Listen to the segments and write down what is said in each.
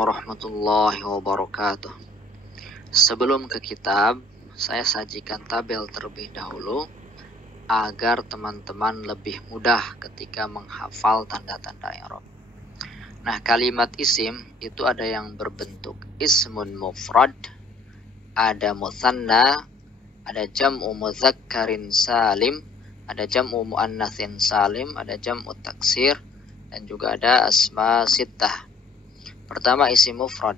Warahmatullahi wabarakatuh. Sebelum ke kitab, saya sajikan tabel terlebih dahulu agar teman-teman lebih mudah ketika menghafal tanda-tanda i'rab. Nah, kalimat isim itu ada yang berbentuk ismun mufrad, ada mutsanna, ada jam'u mudzakkarin salim, ada jam'u muannatsin salim, ada jam'u taksir, dan juga ada asma sittah. Pertama isim mufrad.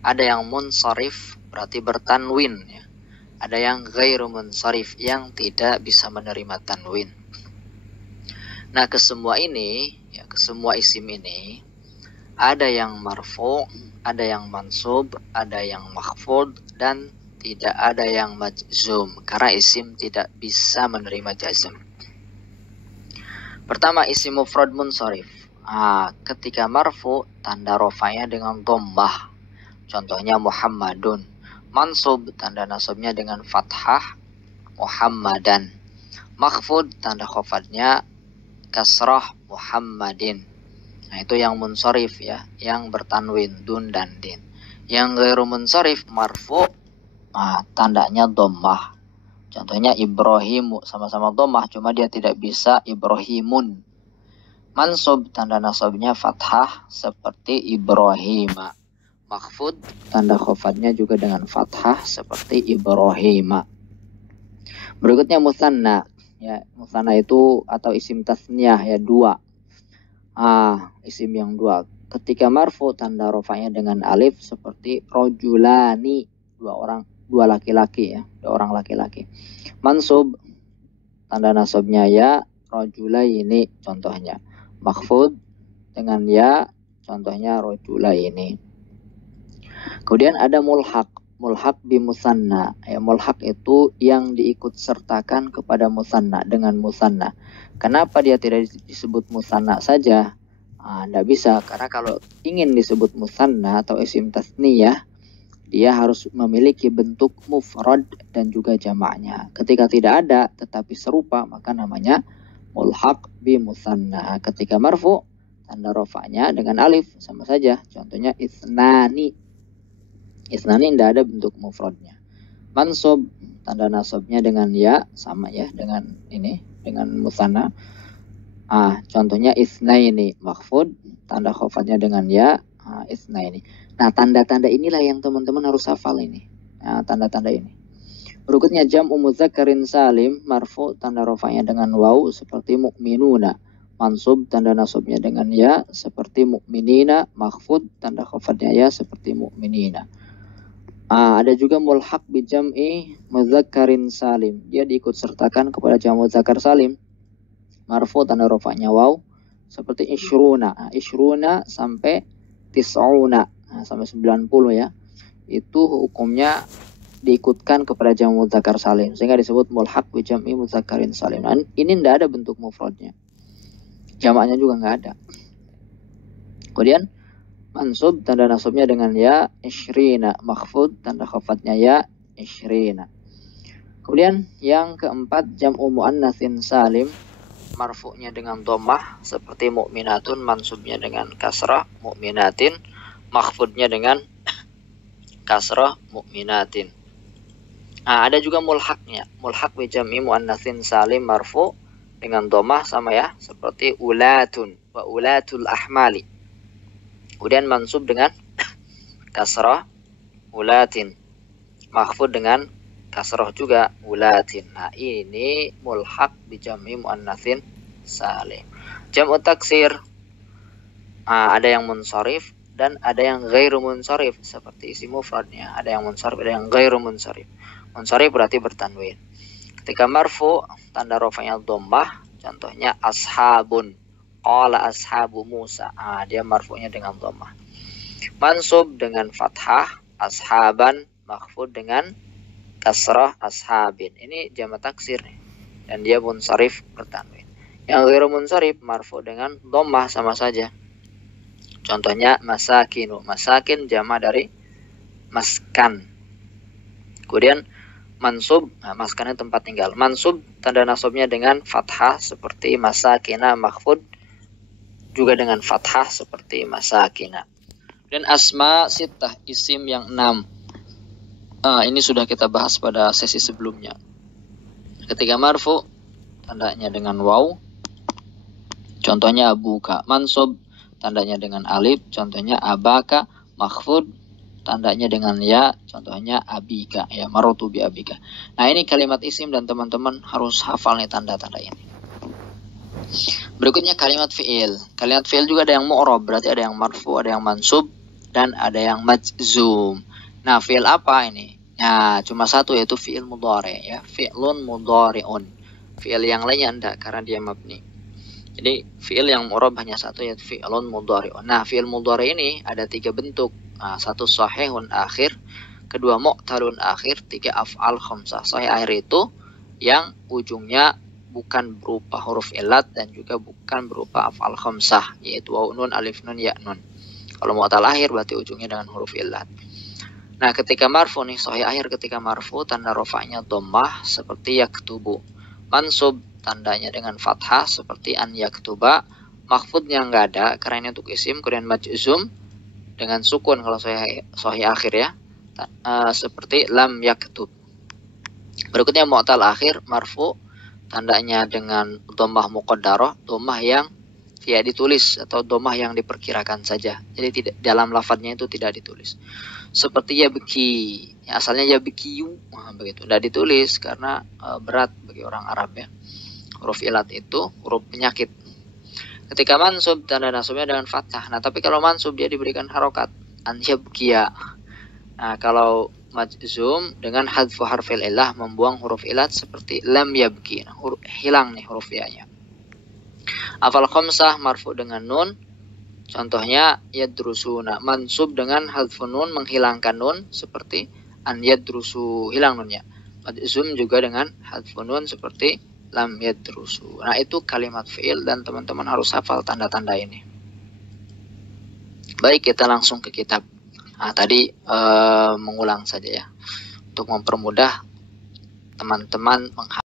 Ada yang munsharif berarti bertanwin ya. Ada yang ghairu munsharif yang tidak bisa menerima tanwin. Nah, ke semua isim ini ada yang marfu, ada yang mansub, ada yang makhfud, dan tidak ada yang majzum karena isim tidak bisa menerima jazm. Pertama isim mufrad munsharif. Ketika marfu tanda rafa'nya dengan dhammah. Contohnya Muhammadun. Mansub tanda nasabnya dengan fathah Muhammadan. Makhfud tanda khafadnya kasrah Muhammadin. Nah, itu yang munsharif ya, yang bertanwin dun dan din. Yang ghairu munsharif marfu tandanya dhammah. Contohnya Ibrahimu, sama-sama dhammah cuma dia tidak bisa Ibrahimun. Mansub tanda nasabnya fathah seperti Ibrahima. Makhfud tanda khafadnya juga dengan fathah seperti Ibrahima. Berikutnya mutsanna. Ya, mutsanna itu atau isim tasniyah ya, dua. Isim yang dua. Ketika marfu tanda rafa'nya dengan alif seperti rojulani, dua laki-laki ya, dua orang laki-laki. Mansub tanda nasabnya ya, rojulaini contohnya. Makhfud dengan ya, contohnya rojulaini. Kemudian ada mulhaq bi musanna. Ya, mulhaq itu yang diikut sertakan kepada musanna dengan musanna. Kenapa dia tidak disebut musanna saja? Tidak bisa, karena kalau ingin disebut musanna atau isim tasniyah, dia harus memiliki bentuk mufrad dan juga jamaknya. Ketika tidak ada tetapi serupa, maka namanya mulhaq bi musanna. Ketika marfu, tanda rafa'nya dengan alif sama saja. Contohnya isnani. Isnani tidak ada bentuk mufradnya. Mansub tanda nasabnya dengan ya, sama ya dengan ini, dengan musanna. Contohnya isnaini. Makhfud tanda khafadnya dengan ya, isnaini. Nah, tanda-tanda inilah yang teman-teman harus hafal ini. Tanda-tanda ini. Berikutnya jam'u mudzakkarin salim, marfu tanda rafa'nya dengan waw seperti mu'minuna. Mansub tanda nasabnya dengan ya seperti mu'minina. Makhfud tanda khafadnya ya seperti mu'minina. Ada juga mulhaq bi jam'i mudzakkarin salim. Dia diikut sertakan kepada jam' mudzakkar salim. Marfu tanda rafa'nya waw seperti isyruna. Isyruna sampai tis'una, sampai 90 ya. Itu hukumnya diikutkan kepada jam' mudzakkar salim sehingga disebut mulhaq bi jam'i mudzakkarin salim. Nah, ini tidak ada bentuk mufradnya. Jamaknya juga enggak ada. Kemudian mansub tanda nasabnya dengan ya isyrina. Makhfud tanda khafadnya ya isyrina. Kemudian yang keempat jam'u muannatsin salim, marfu'nya dengan dhammah seperti mu'minatun, mansubnya dengan kasrah mu'minatin, makhfudnya dengan kasrah mu'minatin. Ada juga mulhaqnya, mulhaq bi jam'i muannatsin salim marfu' dengan dhammah sama ya, seperti ulatun wa ulatul ahmali. Kemudian mansub dengan kasrah ulatin, makhfud dengan kasrah juga ulatin. Nah, ini mulhaq bi jam'i muannatsin salim. Jam'u taksir, ada yang munsharif dan ada yang ghairu munsharif seperti isim mufradnya. Ada yang munsharif, ada yang ghairu munsharif. Munsharif berarti bertanwin. Ketika marfu tanda rafa'nya dhammah, contohnya ashabun. Qala ashabu Musa. Dia marfu'nya dengan dhammah. Mansub dengan fathah ashaban, makhfud dengan kasrah ashabin. Ini jamak taksir nih. Dan dia munsharif bertanwin. Yang ghairu munsharif marfu dengan dhammah sama saja. Contohnya masakinu. Masakin jamak dari maskan. Kemudian mansub, maskannya tempat tinggal. Mansub tanda nasabnya dengan fathah seperti masakina, makhfud juga dengan fathah seperti masakina. Dan asma sittah, isim yang 6. Ini sudah kita bahas pada sesi sebelumnya. Ketika marfu, tandanya dengan waw, contohnya abuka. Mansub, tandanya dengan alif, contohnya abaka. Makhfud, tandanya dengan ya, contohnya abika. Ya, marotu bi abika. Nah, ini kalimat isim dan teman-teman harus hafal nih tanda-tanda ini. Berikutnya kalimat fi'il. Kalimat fi'il juga ada yang mu'rab, berarti ada yang marfu, ada yang mansub, dan ada yang majzum. Nah, fi'il apa ini? Nah, cuma satu, yaitu fi'il mudhari, ya. Fi'lun mudhari'un. Fi'il yang lainnya enggak, karena dia mabni. Jadi, fi'il yang mu'rab hanya satu, yaitu fi'lun mudhari'un. Nah, fi'il mudhari ini ada 3 bentuk. Nah, satu sahihun akhir, kedua mu'talun akhir, 3 af'al khamsah. Sahih akhir itu yang ujungnya bukan berupa huruf ilat dan juga bukan berupa af'al khamsah, yaitu waw, nun, alif, nun, ya, nun. Kalau mu'tal akhir berarti ujungnya dengan huruf ilat. Nah, ketika marfu nih, sahih akhir ketika marfu, tanda rofa'nya dhammah seperti yaktubu. Mansub, tandanya dengan fathah seperti an yaktuba. Makhfudnya enggak ada karena ini untuk isim. Kemudian majzum dengan sukun kalau sahih akhir, ya. Seperti lam yaktub. Berikutnya mu'tal akhir marfu, tandanya dengan dhammah muqaddarah, dhammah yang tidak ditulis atau dhammah yang diperkirakan saja. Jadi tidak, dalam lafadznya itu tidak ditulis. Seperti yabki, ya, asalnya yabkiyu, begitu. Tidak ditulis karena berat bagi orang Arab, ya. Huruf ilat itu huruf penyakit. Ketika mansub, tanda nasabnya dengan fathah. Nah, tapi kalau mansub dia diberikan harokat, an yabkiya. Nah, kalau majzum dengan hadfu harfil ilah, membuang huruf ilat seperti lam yabki. Nah, hilang nih huruf ya-nya. Afal khamsah marfu dengan nun, contohnya yadrusuna. Mansub dengan hadfu nun, menghilangkan nun seperti an yadrusu, hilang nunnya. Majzum juga dengan hadfu nun seperti lam yadrusu. Nah, itu kalimat fi'il dan teman-teman harus hafal tanda-tanda ini. Baik, kita langsung ke kitab. Nah, tadi mengulang saja, ya, untuk mempermudah teman-teman menghafal.